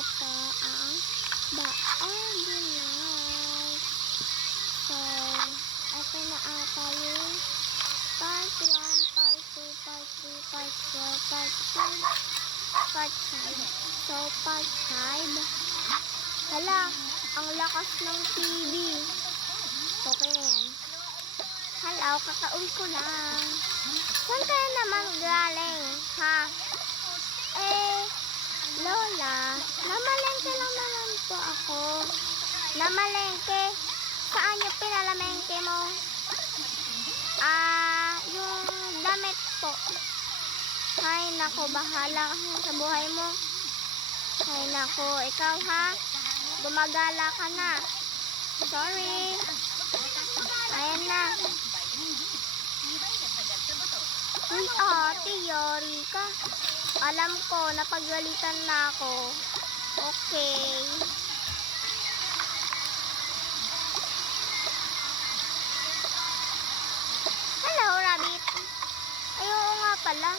ito ang The Ordinals. So, ito na ata yung part 1, part 2, part 3, part 4, part 5, part 5. So, part 5. Hala, ang lakas ng TV. Okay na yan. Hello, kakauwi ko lang. Saan kayo naman galing, ha? Lola, namalengke lang naman po ako. Namalengke? Saan yung pinalamengke mo? Yung damit po. Ay, nako, bahala ka sa buhay mo. Ay, nako, ikaw ha? Gumagala ka na. Sorry. Ayan na. Uy, ate, yari ka. Alam ko, napagalitan na ako. Okay. Hello, rabbit. Ay, oo nga pala.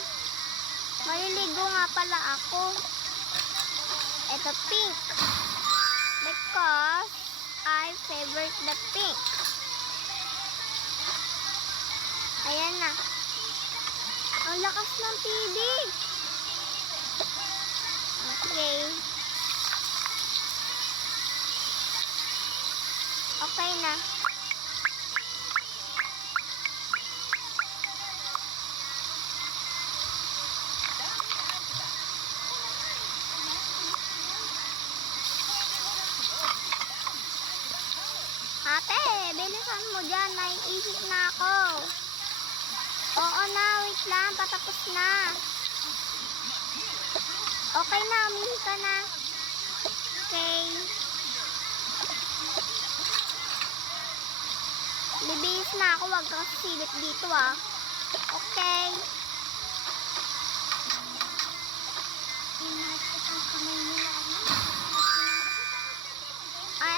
Maliligo nga pala ako. Ito, pink. Because I favorite the pink. Ayan na. Ang lakas ng TV. Okay. Okay na. Ate, bilisan mo dyan. Naiisip na ako. Oo na, wait lang. Patapos na. Okay na, umihi ka na. Okay. Bibihis na ako. Huwag kang silip dito ah. Okay.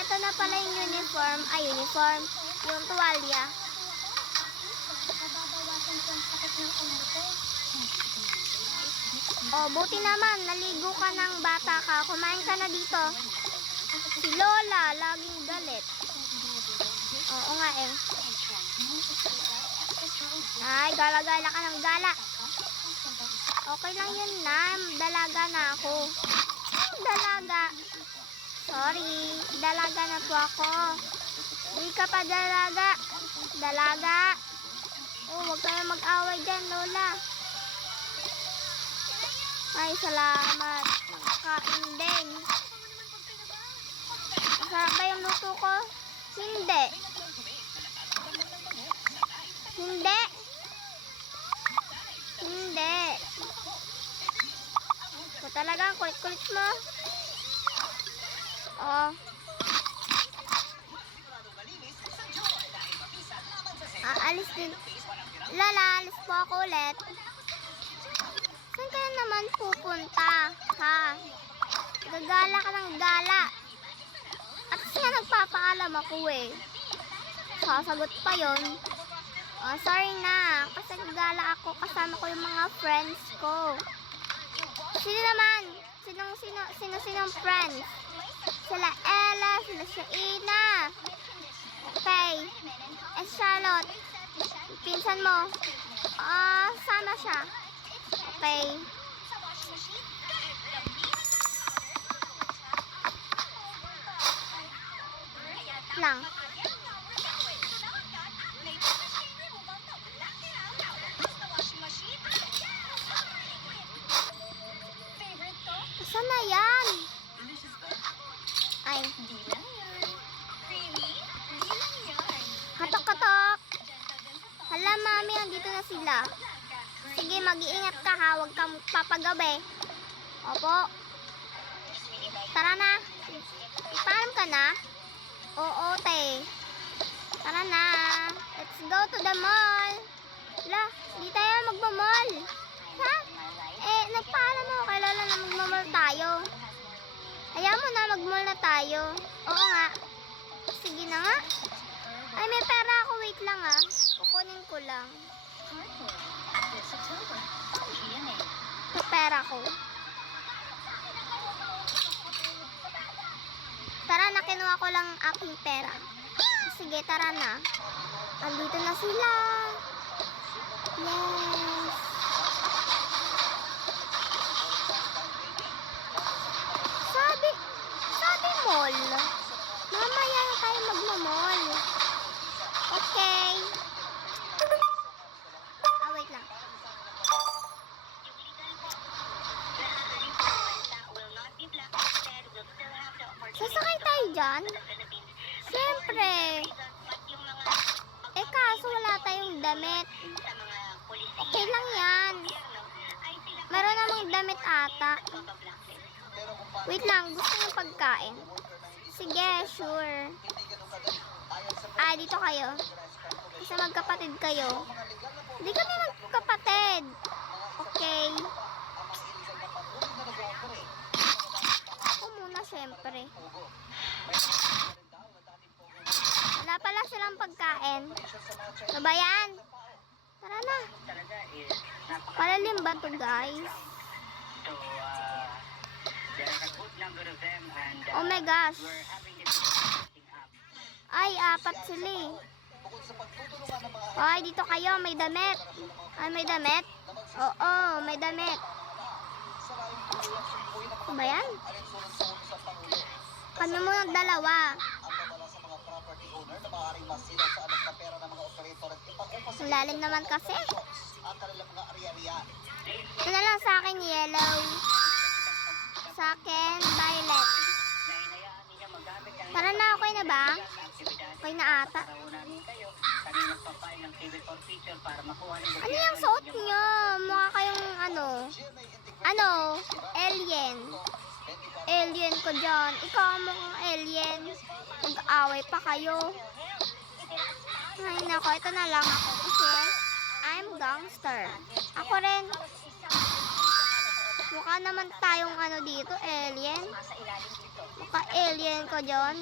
Ito na pala yung uniform. Uniform. Yung tuwalya. Oh, buti naman. Naligo ka ng bata ka. Kumain ka na dito. Si Lola, laging galit. Oo nga eh. Ay, gala-gala ka ng gala. Okay lang yun na. Dalaga na ako. Dalaga. Sorry. Dalaga na po ako. Di ka pa dalaga. Dalaga. Oh, huwag kayo mag-away dyan, Lola. Ay, salamat. Nakain din. Masarap ba yung luto ko? Hindi. Hindi. Hindi. So, talaga, kulit-kulit mo. Oh. Alis din. Lola, alis po ako ulit. Saan kayo naman pupunta? Ha? Gagala ka ng gala. At kasi nga nagpapaalam ako eh. Sasagot pa yon. Oh, sorry na. Kasi gagala ako. Kasama ko yung mga friends ko. Sino naman? Sino friends? Sila Ella, sila Shaina. Okay. Charlotte. Pinsan mo. Sama siya. Okay. Lang. Saan na yan? Ay. Katok-katok. Hala, mami, andito na sila. Sige, mag-iingat ka ha. Huwag kang papagabi. Opo. Tara na. Ipaalam ka na? Oo, te. Tara na. Let's go to the mall. Hala, di tayo magmamall. Ha? Nagpaalam mo kay Lola na magmamall tayo. Ayaw mo na, magmall na tayo. Oo nga. Sige na nga. Ay, may pera ako. Wait lang ah. Kukunin ko lang. May pera ko. kinuha ko lang ang aking pera. Sige, tara na. Andito na sila. Yes. Sabi mall. Mamaya na tayo magmamall. Okay. Wait lang. Sasakay tayo dyan? Siyempre. Kaso wala tayong damit. Okay lang yan. Meron namang damit ata. Wait lang, gusto ng pagkain. Sige, sure. Dito kayo. Kasi magkapatid kayo. Hindi kami magkapatid. Okay. Ako muna, syempre. Wala pala silang pagkain. Ano ba yan? Tara na. Palalim ba to, guys? Oh my gosh. Ay, apat sila eh. Ay, dito kayo. May damit. Ay, may damit. Oo, may damit. Ano ba yan? Kami muna dalawa. Ang lalim naman kasi. Ito na lang sa akin, yellow. Sa akin, violet. Tara na, okay na ba? Okay na ata. Ano yung suot nyo? Mukha kayong alien. Alien ko dyan. Ikaw mukhang alien. Mag-away pa kayo. Ay nako, ito na lang ako kasi I'm gangster. Ako rin. Mukha naman tayong dito, alien. Mukha alien ko dyan.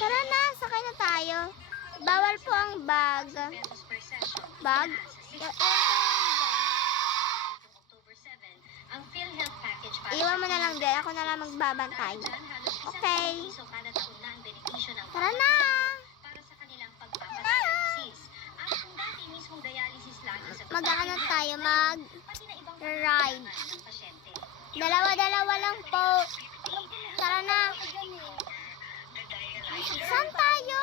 Tara na, sakay na tayo. Bawal po ang bag. Bag? Iwan mo na lang din. Ako na lang magbabantay. Okay. Tara na! Mag-ano tayo? Mag-ride. Dalawa-dalawa lang po. Tara na. Saan tayo?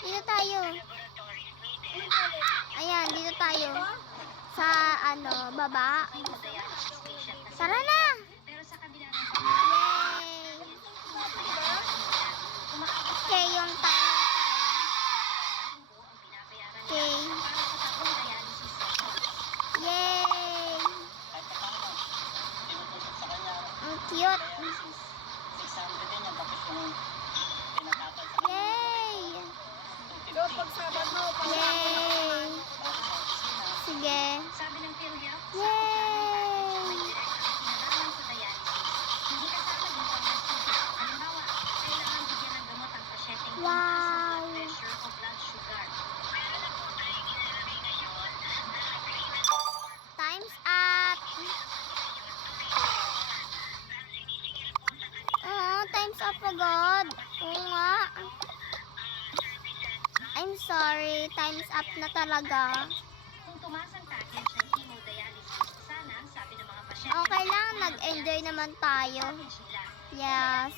Dito tayo. Ayan, dito tayo. Sa baba. Tara na. Yay. Okay, yung tayo. Okay. Yay. Ang cute. Yay. Yay. Sige. Yay. Wow. Time's up. Time's up agad. Oo nga. I'm sorry. Time's up na talaga. Okay lang. Nag-enjoy naman tayo. Yes.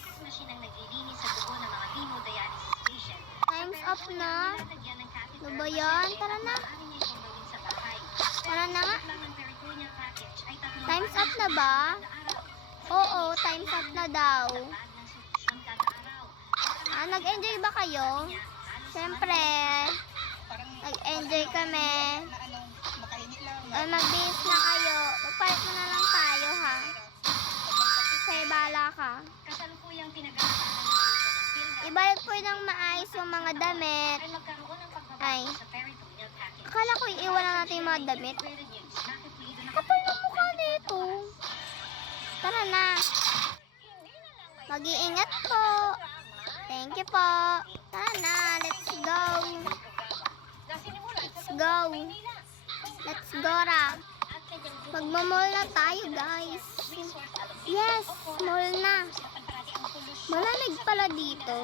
Time's up na. Ano ba yan? Tara na. Tara na nga. Time's up na ba? Oo, time's up na daw. Nag-enjoy ba kayo? Siyempre, nag-enjoy kami. Mag-base na kayo. Magpalit mo na lang tayo, ha? Okay, bahala ka. Ibalik ko ng maayos yung mga damit. Ay. Akala ko iiwan na natin yung mga damit. Kapal na mukha dito. Tara na. Mag-iingat po. Thank you po. Tara na. Let's go. Let's go. Let's go, Ra. Magmamall na tayo, guys. Yes, mall na. Malamig pala dito.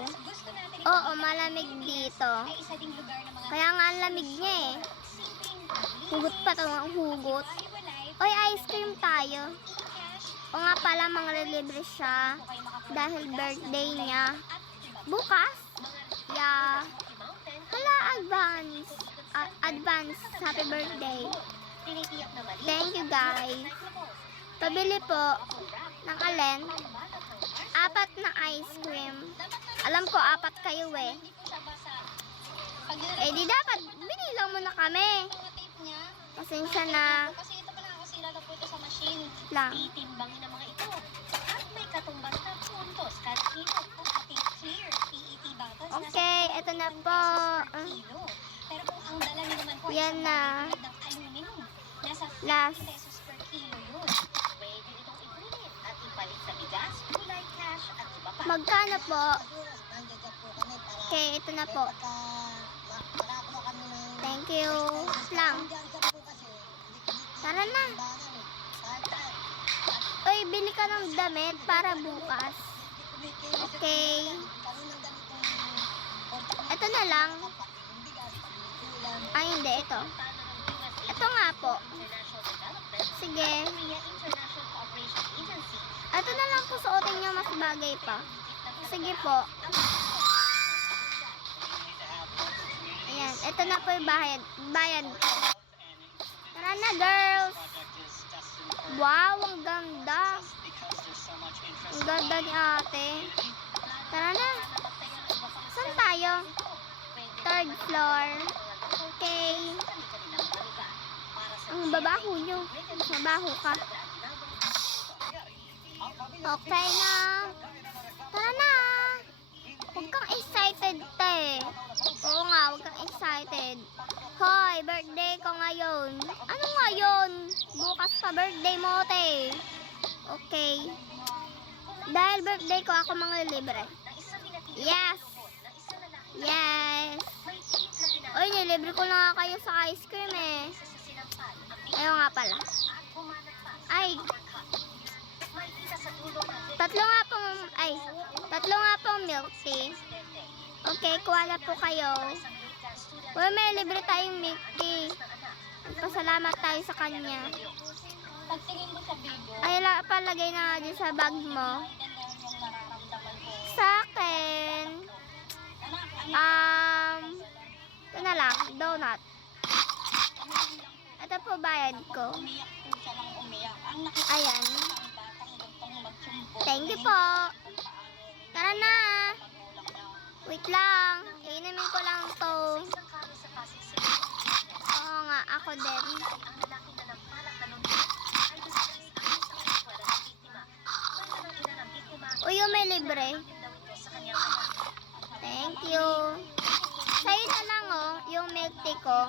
Oo, malamig dito. Kaya nga ang lamig niya eh. Hugot pa to, hugot. Oy, ice cream tayo. O nga pala, manglilibre siya dahil birthday niya. Bukas? Yeah. Hala, advance. Advance. Happy birthday. Thank you, guys. Pabili po ng alin? 4 na ice cream. Alam ko, 4 kayo eh. Eh, di dapat, binilang mo na kami. Pasensya na. Lang. Titimbangin ang mga ito. At may katumbas na puntos kada kilo kung ating clear PET bottles Okay, eto na po. kilo. Pero kung ang dala niyo naman po Yan isang na. bagay ng aluminum, nasa 50 Last. pesos per kilo yun. Pwede itong i-print at ipalit sa bigas, gulay, cash at iba pa. Magkano po? Okay, ito na po. Thank you. Lang. Tara na. Uy, bili ka ng damit para bukas. Okay. Ito na lang. Ay, hindi. Ito. Ito nga po. Sige. Ito na lang po suotin nyo, mas bagay pa. Sige po. Ayan. Ito na po yung bayad. Bayad ko. Tara na, girls. Wow, ang ganda. Ang ganda ni ate. Tara na. Saan tayo? 3rd floor. Okay. Ang babaho nyo. Mabaho ka. Okay na. Tara na. Huwag kang excited, te. Oo nga, huwag kang excited. Hoy, birthday ko ngayon. Ano ngayon? Bukas pa birthday mo, te. Okay. Dahil birthday ko, ako manglilibre. Yes. Yes. Uy, nilibre ko na nga kayo sa ice cream eh. Ayaw nga pala. Ay. Tatlo nga pong milk tea. Okay, kuha na po kayo. Uy, may libre tayong milk tea. Pasalamat tayo sa kanya. Pagtingin mo sa video, Ay, palagay na nga din sa bag mo. yung nararamdaman ko. Sa akin, ito na lang, donut. Ito po bayad ko. Umiyak po siya ng umiyak. Ang nakita Ayan. ng batang gantong magsumbong. Thank you po. Tara na. Wait lang. Inumin ko lang to. Isang kami sa Pasig City. Oo nga, ako din. Ang lalaki na nagpalak na nung ay dismiss ang isang eskwela ng biktima. Kwenta ng ina ng biktima. Uy, yung may libre. Yung daw ito sa kanyang anak. Thank you. Sa'yo na lang oh, yung milk tea ko.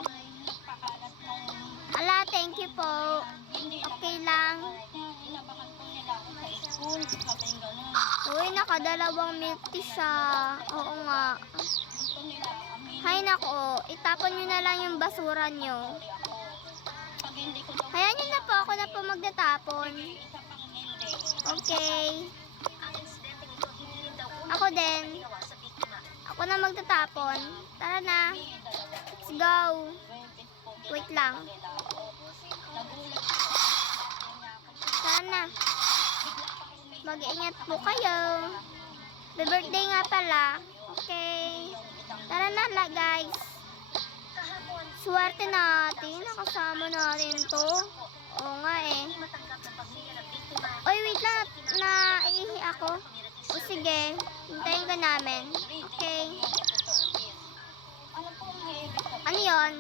Pakalat nung Ala, thank you po. Okay lang. inabakan po nila ako sa school. Sabi gano'n. Uy, nakadalawang milk tea siya. Oo nga. Gusto nila kami. Hay nako, itapon nyo na lang yung basura nyo. Pag hindi ko daw Kaya nyo na po, ako na po magtatapon. isa pang hindi. Okay. Ang insidente nito hindi rin daw una Ako din. ginawa sa biktima. Ako na magtatapon. Tara na. Let's go. Wait lang. Tara na. Mag-iingat po kayo. May birthday nga pala. Okay. Tara na guys. Swerte natin. Nakasama natin to. Oo nga eh. Oy, wait lang. Naiihi ako. O sige. Hintayin ka namin. Okay. Ano yon?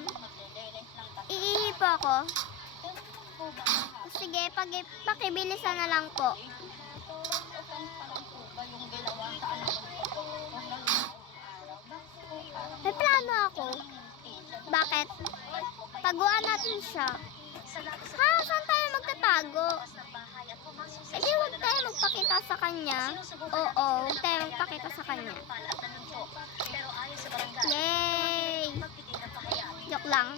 Iihi po ako. O sige, pakibilisan na lang po. May plano ako. Bakit? Taguan natin siya. Ha? Saan tayo magtatago? Eh di huwag tayo magpakita sa kanya. Oo, huwag tayo magpakita sa kanya. Yay! Joke lang.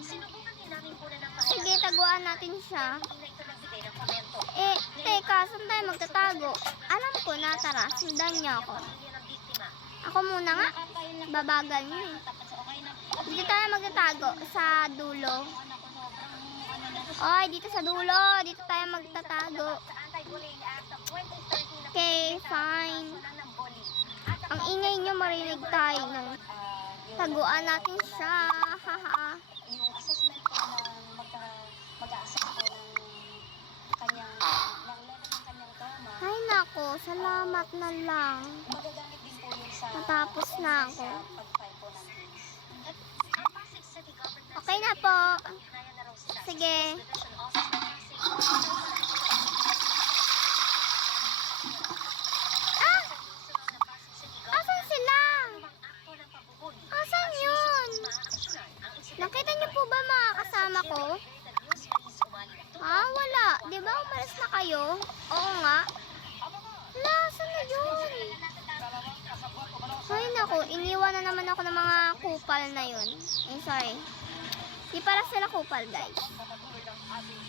Sige, taguan natin siya. Eh, teka, saan tayo magtatago? Alam ko na, tara, sundan niyo ako. Ako muna nga. Babagal niyo eh. Dito tayo magtatago sa dulo. Oy, dito sa dulo. Dito tayo magtatago. Okay, fine. Ang ingay nyo, marinig tayo. Taguan natin siya. Haha. Yung assessment po ng mag-a-assess po ng kanyang, ng level ng kanyang trauma, Ay nako, salamat na lang. magagamit din po yun sa Natapos na ako. pag-file po ng case. Okay na po. Sige. Ah! Asan sila? Asan yun? Nakita niyo po ba mga kasama ko? Ah, wala. Di ba umalis na kayo? Oo nga. Wala, saan na yun? Ay nako, iniwan na naman ako ng mga kupal na yun. Eh, sorry. Di para sila kupal, guys.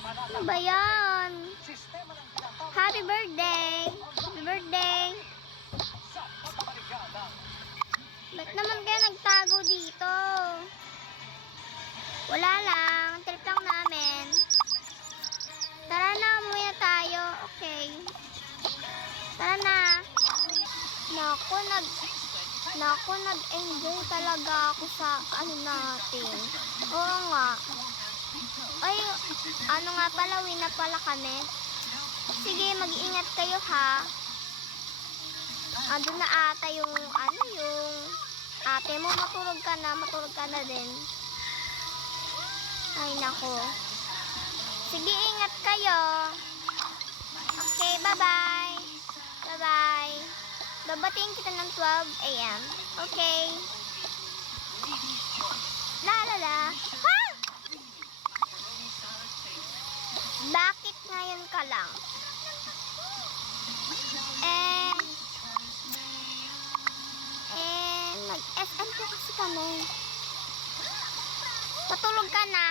Ano ba yan? Happy birthday! Happy birthday! Ba't naman kayo nagtago dito? Wala lang. Trip lang namin. Tara na, umuwi tayo. Okay. Tara na. Naku, nag-enjoy talaga ako sa ano natin. Oo nga. Ay, ano nga pala, uwi na pala kami. Sige, mag-iingat kayo ha. Doon na ata yung ate mo, matulog ka na din. Ay, nako. Sige, ingat kayo. Okay, bye-bye. Bye-bye. Babatiin kita ng 12 a.m. Okay. La. Ha? Bakit ngayon ka lang? Nag-SM po kasi kami. Patulog ka na.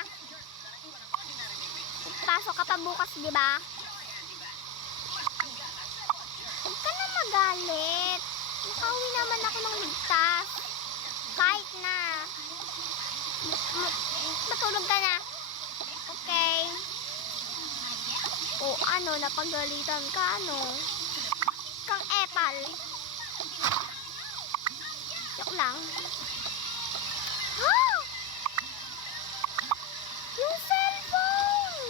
Pasok ka pa bukas, di ba? Huwag ka na magalit. Nakauwi naman ako ng ligtas. Kahit na. Matulog ka na. Okay. O ano, napagalitan ka, ano? Kang epal. Joke lang. Ha! Yung cellphone!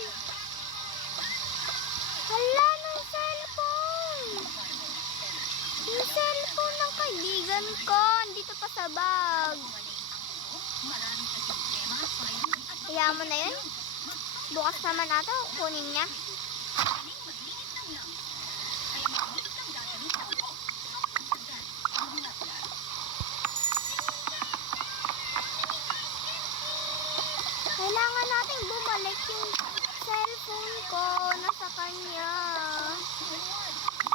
Hala, ng cellphone! Yung cellphone ng kaibigan ko, andito pa sa bag. Kaya mo na yun? Bukas naman ata, kunin niya. Kailangan natin bumalik yung cellphone ko nasa kanya.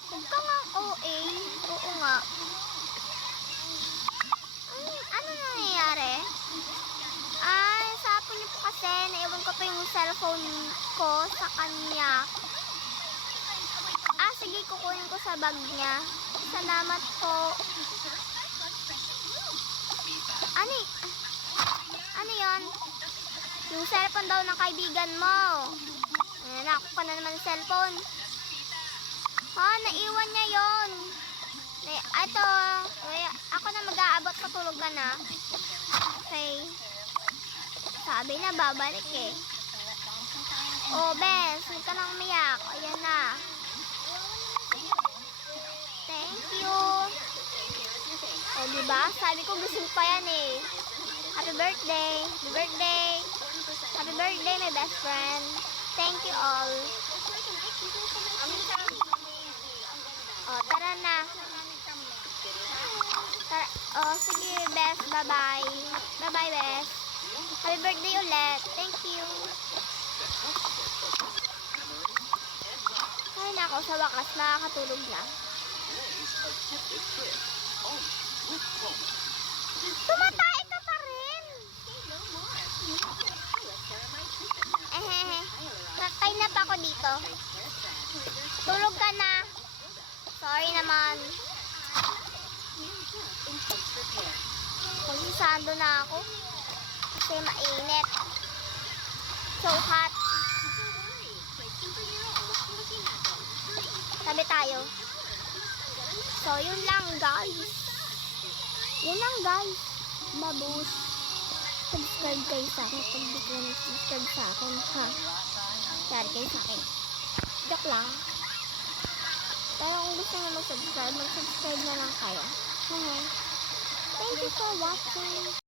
Huwag ka nga OA. Oo nga. Ano nangyayari? Ay, sapo niyo po kasi. Naiwan ko pa yung cellphone ko sa kanya. Sige, kukunin ko sa bag niya. Salamat po. Ano yon? Yung cellphone daw ng kaibigan mo. Naku ka na naman yung cellphone. Naiwan niya yon. Ito, ako na mag-aabot, patulog ka na. Okay. Sabi na, babalik eh. Bes, huwag ka nang umiyak. Ayan na. Thank you. Diba? Sabi ko gusto pa yan eh. Happy birthday. Happy birthday. Happy birthday, my best friend. Thank you all. Tara na. Sige, best. Bye-bye. Bye-bye, best. Happy birthday ulit. Thank you. Ay, nako, sa wakas, nakakatulog na. Tumatay ka pa rin. Natay na pa ako dito. Tulog ka na. Sorry naman. Intense repair. Magsisando na ako. Kasi mainit. So hot. Don't worry. My superhero washing machine has one. Free. Tabi tayo. So, yun lang, guys. Yun lang, guys. Babus. Subscribe kayo sa akin. Pag di kayo subscribe sa akin, ha? Sorry kayo sa akin. Joke lang. Pero kung gusto nyo mag-subscribe na lang kayo. Okay. Thank you for watching.